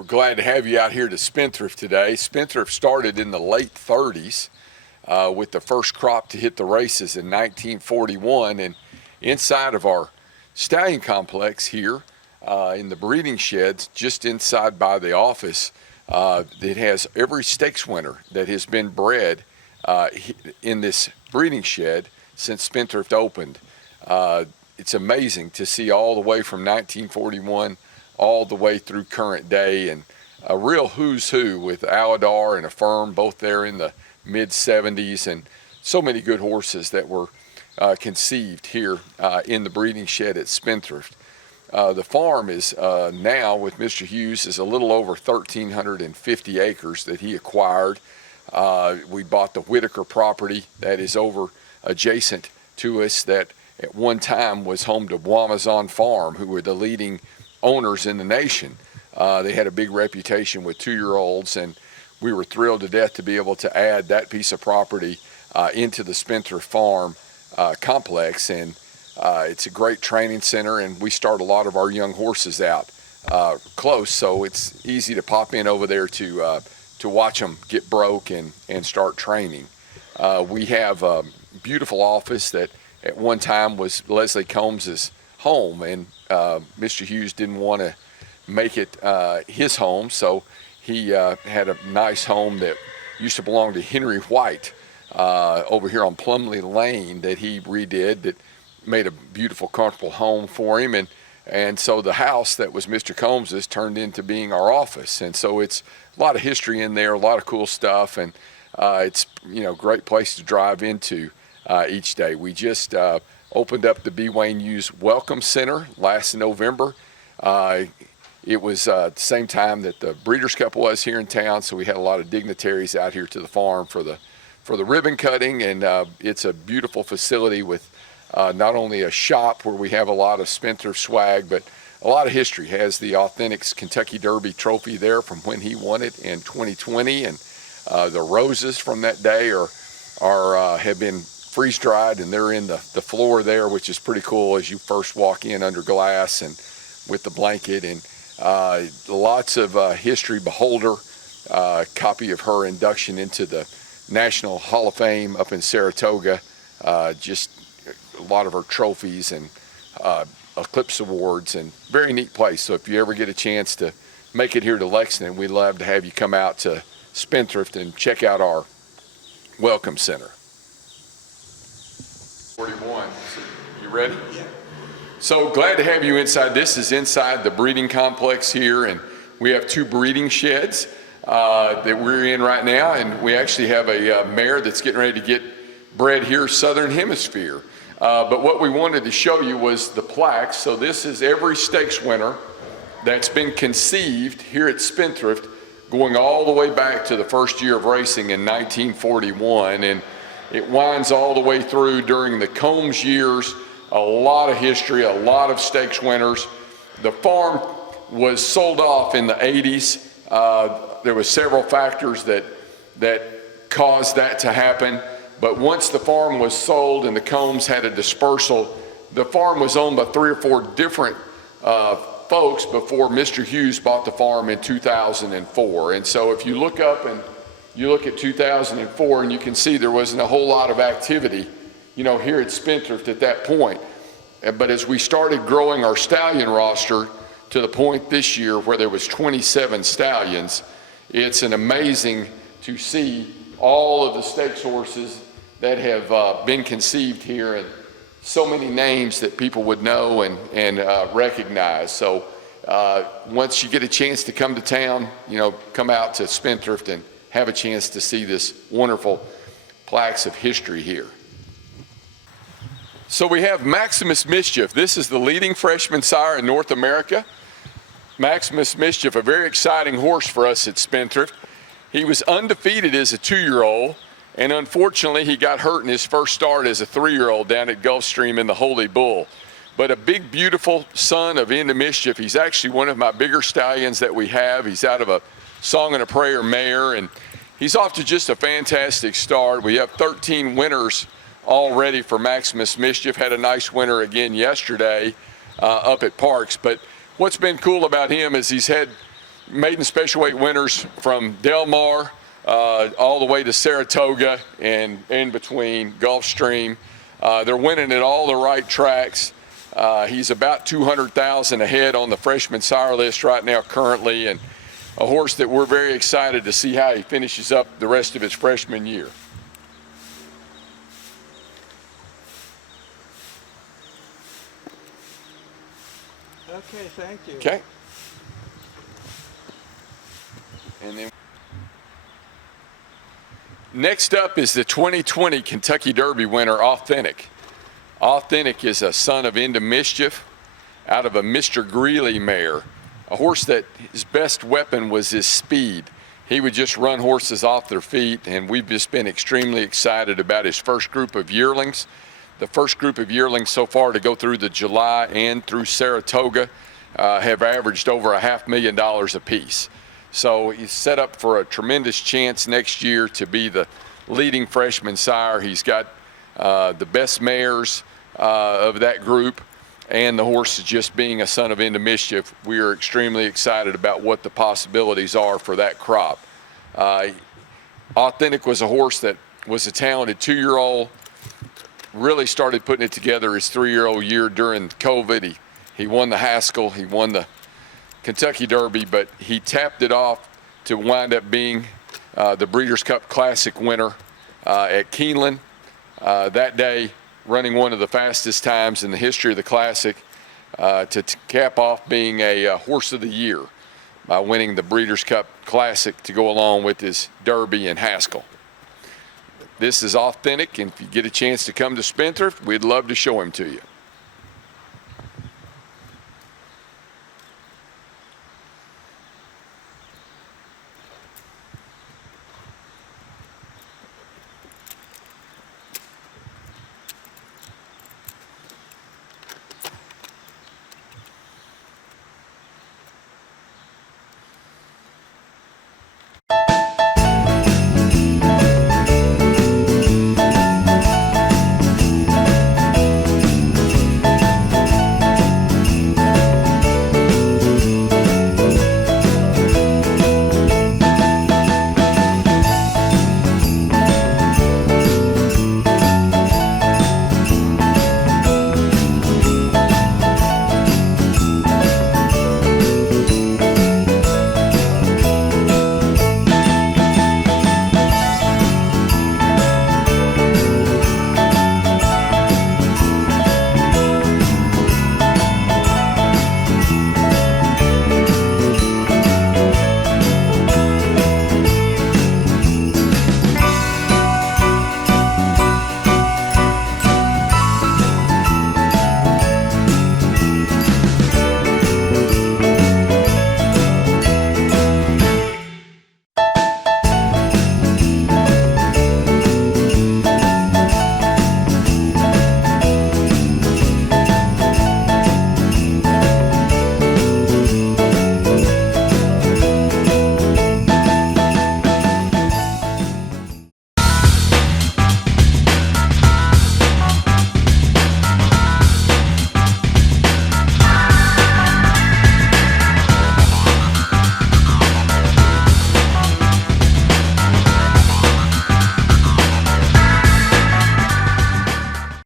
We're glad to have you out here to Spendthrift today. Spendthrift started in the late 30s with the first crop to hit the races in 1941. And inside of our stallion complex here in the breeding sheds, just inside by the office, it has every stakes winner that has been bred in this breeding shed since Spendthrift opened. It's amazing to see all the way from 1941 all the way through current day, and a real who's who with Aladar and Affirm, both there in the mid 70s, and so many good horses that were conceived here in the breeding shed at Spendthrift. The farm is now, with Mr. Hughes, is a little over 1,350 acres that he acquired. We bought the Whitaker property that is over adjacent to us, that at one time was home to Wamazon Farm, who were the leading owners in the nation. They had a big reputation with 2-year-olds, and we were thrilled to death to be able to add that piece of property into the Spendthrift Farm complex. And it's a great training center, and we start a lot of our young horses out close, so it's easy to pop in over there to watch them get broke and start training. We have a beautiful office that at one time was Leslie Combs's home, and Mr. Hughes didn't want to make it his home, so he had a nice home that used to belong to Henry White over here on Plumley Lane that he redid, that made a beautiful, comfortable home for him. And so the house that was Mr. Combs's turned into being our office, and so it's a lot of history in there, a lot of cool stuff, and it's a great place to drive into each day. We just opened up the B. Wayne Hughes Welcome Center last November. It was the same time that the Breeders' Cup was here in town, so we had a lot of dignitaries out here to the farm for the ribbon cutting, and it's a beautiful facility with not only a shop where we have a lot of Spendthrift swag, but a lot of history. Has the Authentic Kentucky Derby trophy there from when he won it in 2020, and the roses from that day have been freeze dried, and they're in the floor there, which is pretty cool as you first walk in under glass and with the blanket. And lots of history. Beholder, copy of her induction into the National Hall of Fame up in Saratoga. Just a lot of her trophies and Eclipse Awards, and very neat place. So if you ever get a chance to make it here to Lexington, we'd love to have you come out to Spendthrift and check out our Welcome Center. 41. You ready? Yeah. So glad to have you inside. This is inside the breeding complex here, and we have 2 breeding sheds that we're in right now, and we actually have a mare that's getting ready to get bred here, Southern Hemisphere. But what we wanted to show you was the plaques. So this is every stakes winner that's been conceived here at Spendthrift, going all the way back to the first year of racing in 1941, and it winds all the way through during the Combs years. A lot of history, a lot of stakes winners. The farm was sold off in the 80s. There were several factors that caused that to happen. But once the farm was sold and the Combs had a dispersal, the farm was owned by 3 or 4 different folks before Mr. Hughes bought the farm in 2004. And so if you look up and you look at 2004, and you can see there wasn't a whole lot of activity, here at Spendthrift at that point. But as we started growing our stallion roster to the point this year where there was 27 stallions, it's an amazing to see all of the stakes horses that have been conceived here, and so many names that people would know and recognize. So once you get a chance to come to town, come out to Spendthrift and have a chance to see this wonderful plaques of history here. So we have Maximus Mischief. This is the leading freshman sire in North America. Maximus Mischief, a very exciting horse for us at Spendthrift. He was undefeated as a 2-year-old, and unfortunately he got hurt in his first start as a 3-year-old down at Gulfstream in the Holy Bull. But a big, beautiful son of Into Mischief. He's actually one of my bigger stallions that we have. He's out of a Song and a Prayer mare, and he's off to just a fantastic start. We have 13 winners all ready for Maximus Mischief. Had a nice winner again yesterday up at Parks. But what's been cool about him is he's had maiden special weight winners from Del Mar all the way to Saratoga and in between Gulfstream. They're winning at all the right tracks. He's about 200,000 ahead on the freshman sire list right now currently, and a horse that we're very excited to see how he finishes up the rest of his freshman year. Okay, thank you. Okay. And then next up is the 2020 Kentucky Derby winner, Authentic. Authentic is a son of Into Mischief out of a Mr. Greeley mare, a horse that his best weapon was his speed. He would just run horses off their feet, and we've just been extremely excited about his first group of yearlings. The first group of yearlings so far to go through the July and through Saratoga have averaged over $500,000 apiece. So he's set up for a tremendous chance next year to be the leading freshman sire. He's got the best mares of that group, and the horse is just being a son of Into Mischief. We are extremely excited about what the possibilities are for that crop. Authentic was a horse that was a talented 2-year-old, really started putting it together his 3-year-old year during COVID. He won the Haskell, he won the Kentucky Derby, but he tapped it off to wind up being the Breeders' Cup Classic winner at Keeneland that day, running one of the fastest times in the history of the Classic to cap off being a Horse of the Year by winning the Breeders' Cup Classic to go along with his Derby and Haskell. This is Authentic, and if you get a chance to come to Spendthrift, we'd love to show him to you.